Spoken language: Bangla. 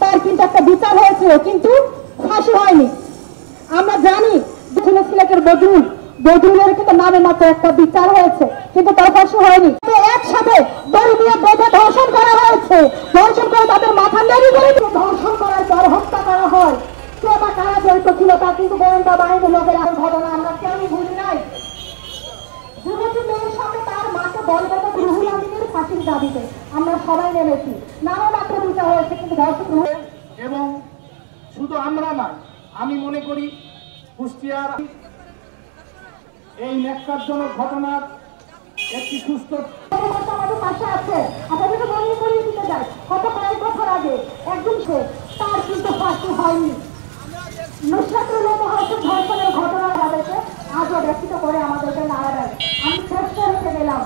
তার কিন্তু একটা বিচার হয়েছে, কিন্তু ফাঁসি হয়নি। আমরা জানি সিলেটের বদরুলের কিন্তু নামে মাত্র একটা বিচার হয়েছে, কিন্তু তার ফাঁসি হয়নি। একসাথে দড়ি দিয়ে বেঁধে ধর্ষণ করা হয়েছে, ধর্ষণ করে তাদের মাথা নেড়ে করে ধর্ষণ করার পর হত্যা করা হয়। কে বা কারা জড়িত ছিল তা কিন্তু গোয়েন্দা বাহিনীর লোকের ঘটনা আমরা কেউই ভুলি নাই। যুবতী মেয়ের সাথে তার মাকে বলবত রুহুল আমিনের ফাঁসির দাবিতে আমরা সবাই নেমেছি। নামে মাত্র বিচার হয়েছে, কিন্তু ধর্ষণ এবং শুধু আমরা নয়, আমি মনে করি কুষ্টিয়ার এই ন্যাক্কারজনক ঘটনার একটি সুস্থ আমাদের পাশে আছে। আপনাদেরকে মনে করিয়ে দিতে চাই, গত কয়েক বছর আগে একজন তার কিন্তু ফাঁসি হয়নি। নুসরাতুল হয়তো ধর্ষণের ঘটনা আমাদেরকে আজও ব্যক্তিত করে আমাদেরকে নাড়া দেয়। আমি চেষ্টা রেখে গেলাম